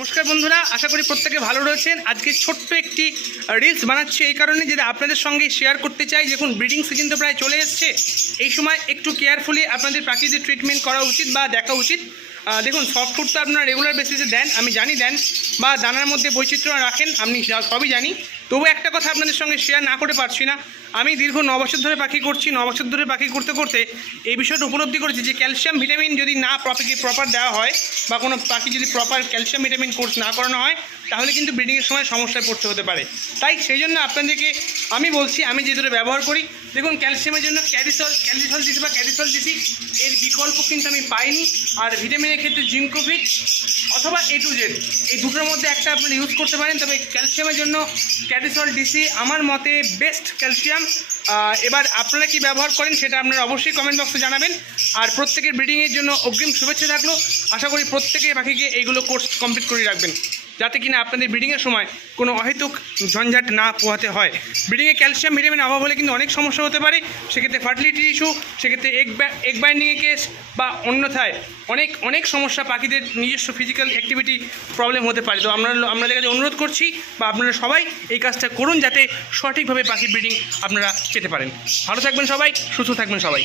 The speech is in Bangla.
নমস্কার বন্ধুরা, আশা করি প্রত্যেকে ভালো রয়েছেন। আজকে ছোট্ট একটি রিলস বানাচ্ছি এই কারণে যে আপনাদের সঙ্গে শেয়ার করতে চাই। দেখুন, ব্রিডিং সিজন তো প্রায় চলে এসছে। এই সময় একটু কেয়ারফুলি আপনাদের পাখিদের ট্রিটমেন্ট করা উচিত বা দেখা উচিত। দেখুন, সফট ফুড তো আপনারা রেগুলার বেসিসে দেন, আমি জানি দেন, বা দানার মধ্যে বৈচিত্র্য রাখেন, আমি সবই জানি। তবু একটা কথা আপনাদের সঙ্গে শেয়ার না করে পারছি না। আমি দীর্ঘ 9 বছর ধরে পাখি করছি। 9 বছর ধরে পাখি করতে করতে এই বিষয়টা উপলব্ধি করেছি যে ক্যালসিয়াম ভিটামিন যদি না পাখিকে প্রপার দেওয়া হয় বা কোনো পাখি যদি প্রপার ক্যালসিয়াম ভিটামিন কোর্স না করানো হয়, তাহলে কিন্তু ব্রিডিংয়ের সময় সমস্যায় পড়তে হতে পারে। তাই সেই জন্য আপনাদেরকে আমি বলছি, আমি যে ধরে ব্যবহার করি, দেখুন ক্যালসিয়ামের জন্য ক্যালসিসল দিছি বা ক্যালসিসল দিছি, এর বিকল্প কিন্তু আমি পাইনি। আর ভিটামিনের ক্ষেত্রে জিঙ্কোভিট অথবা A to Z, এই দুটোর মধ্যে একটা আপনারা ইউজ করতে পারেন। তবে ক্যালসিয়ামের জন্য ক্যালসিসল ডিসি আমার মতে বেস্ট ক্যালসিয়াম। এবার আপনারা কি ব্যবহার করেন সেটা আপনারা অবশ্যই কমেন্ট বক্সে জানাবেন। আর প্রত্যেকের ব্রিডিংয়ের জন্য অগ্রিম শুভেচ্ছা থাকলো। আশা করি প্রত্যেকে পাখিকে এইগুলো কোর্স কমপ্লিট করে রাখবেন, যাতে কিনা আপনাদের ব্রিডিংয়ের সময় কোনো অহেতুক ঝঞ্ঝাট না পোহাতে হয়। ব্রিডিংয়ে ক্যালসিয়াম ভিটামিন অভাব হলে কিন্তু অনেক সমস্যা হতে পারে। সেক্ষেত্রে ফার্টিলিটি ইস্যু, সেক্ষেত্রে এগ বাইন্ডিংয়ের কেস, বা অন্যথায় অনেক সমস্যা, পাখিদের নিজস্ব ফিজিক্যাল অ্যাক্টিভিটি প্রবলেম হতে পারে। তো আপনাদের কাছে অনুরোধ করছি, বা আপনারা সবাই এই কাজটা করুন, যাতে সঠিকভাবে পাখি ব্রিডিং আপনারা পেতে পারেন। ভালো থাকবেন সবাই, সুস্থ থাকবেন সবাই।